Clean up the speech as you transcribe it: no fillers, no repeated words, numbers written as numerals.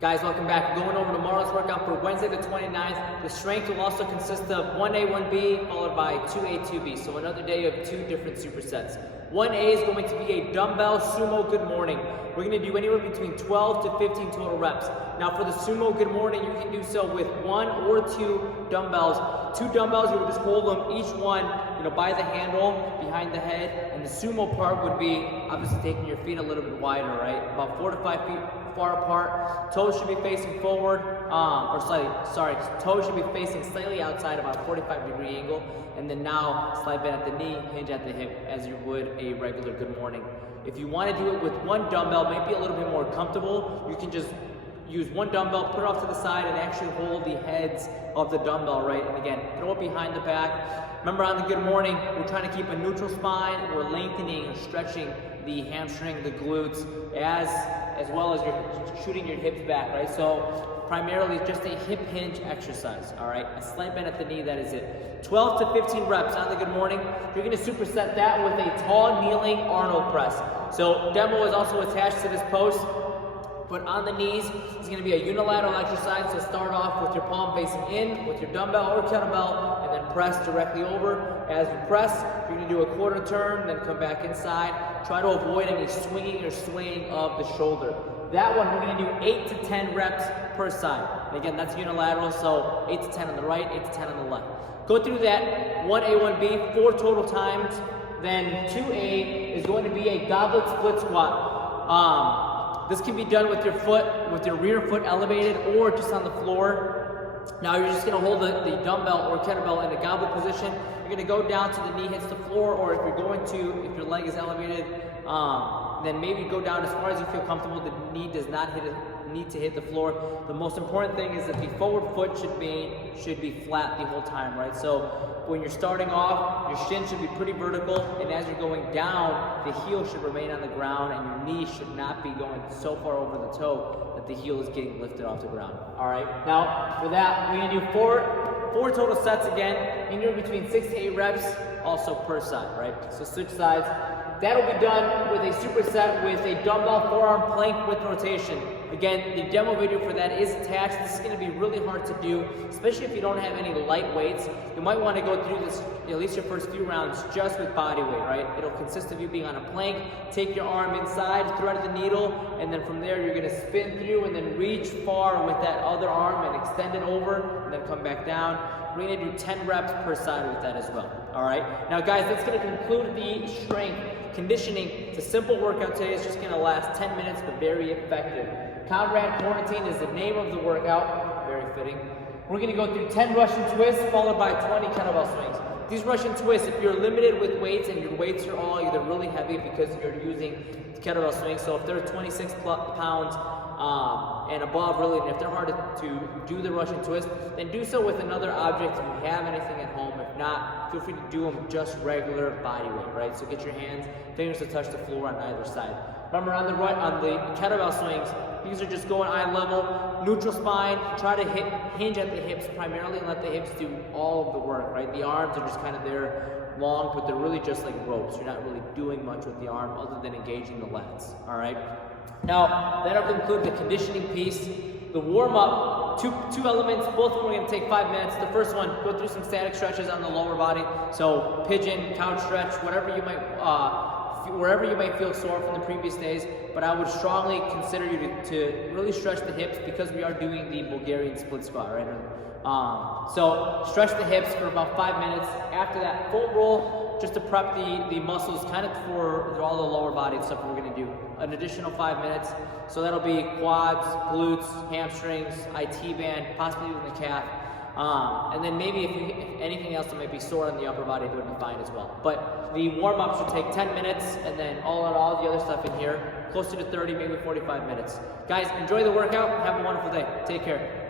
Guys, welcome back. Going over tomorrow's workout for Wednesday the 29th. The strength will also consist of 1A, 1B, followed by 2A, 2B. So another day of two different supersets. 1A is going to be a dumbbell sumo good morning. We're going to do anywhere between 12 to 15 total reps. Now for the sumo good morning, you can do so with one or two dumbbells. Two dumbbells, you would just hold them each one, by the handle, behind the head. And the sumo part would be obviously taking your feet a little bit wider, right? About 4 to 5 feet far apart. Toes should be facing forward, toes should be facing slightly outside, about a 45-degree angle. And then now slide bend at the knee, hinge at the hip, as you would a regular good morning. If you want to do it with one dumbbell, maybe a little bit more comfortable, you can just use one dumbbell, put it off to the side, and actually hold the heads of the dumbbell, right? And again, throw it behind the back. Remember, on the good morning, we're trying to keep a neutral spine. We're lengthening or stretching the hamstring, the glutes, as well as you're shooting your hips back, right? So primarily just a hip hinge exercise, all right? A slight bend at the knee, that is it. 12 to 15 reps on the good morning. You're gonna superset that with a tall kneeling Arnold press. So demo is also attached to this post. But on the knees, it's going to be a unilateral exercise. So start off with your palm facing in with your dumbbell or kettlebell, and then press directly over. As you press, you're going to do a quarter turn, then come back inside. Try to avoid any swinging or swaying of the shoulder. That one, we're going to do 8 to 10 reps per side. And again, that's unilateral, so 8 to 10 on the right, 8 to 10 on the left. Go through that 1A, 1B, 4 total times. Then 2A is going to be a goblet split squat. This can be done with your rear foot elevated or just on the floor. Now you're just gonna hold the dumbbell or kettlebell in a goblet position. You're gonna go down to the knee hits the floor, or if your leg is elevated, then maybe go down as far as you feel comfortable. The knee does not need to hit the floor. The most important thing is that the forward foot should be flat the whole time, right? So when you're starting off, your shin should be pretty vertical, and as you're going down, the heel should remain on the ground, and your knee should not be going so far over the toe that the heel is getting lifted off the ground. All right. Now for that, we're gonna do four total sets again, anywhere between 6 to 8 reps, also per side, right? So switch sides. That'll be done with a superset with a dumbbell forearm plank with rotation. Again, the demo video for that is attached. This is going to be really hard to do, especially if you don't have any light weights. You might want to go through this, at least your first few rounds, just with body weight, right? It'll consist of you being on a plank, take your arm inside, thread the needle, and then from there you're going to spin through and then reach far with that other arm and extend it over, and then come back down. We're going to do 10 reps per side with that as well. All right. Now, guys, that's going to conclude the strength conditioning. It's a simple workout today. It's just going to last 10 minutes, but very effective. Conrad Quarantine is the name of the workout. Very fitting. We're going to go through 10 Russian twists followed by 20 kettlebell swings. These Russian twists, if you're limited with weights and your weights are all either really heavy because you're using kettlebell swings, so if they're 26 pounds and above, really, and if they're hard to do the Russian twist, then do so with another object if you have anything at home. If not, feel free to do them just regular body weight, right? So get your fingers to touch the floor on either side. Remember, on the kettlebell swings, these are just going eye level, neutral spine. Try to hinge at the hips primarily and let the hips do all of the work, right? The arms are just kind of there long, but they're really just like ropes. You're not really doing much with the arm other than engaging the lats, all right? Now, that'll conclude the conditioning piece. The warm-up, two elements, both of them are going to take 5 minutes. The first one, go through some static stretches on the lower body. So pigeon, couch stretch, wherever you might feel sore from the previous days, but I would strongly consider you to really stretch the hips because we are doing the Bulgarian split squat, right? So stretch the hips for about 5 minutes. After that, full roll, just to prep the muscles kind of for all the lower body stuff we're going to do. An additional 5 minutes. So that'll be quads, glutes, hamstrings, IT band, possibly even the calf. And then maybe if anything else that might be sore on the upper body, that would be fine as well. But the warm-up should take 10 minutes, and then all the other stuff in here, closer to 30, maybe 45 minutes. Guys, enjoy the workout. Have a wonderful day. Take care.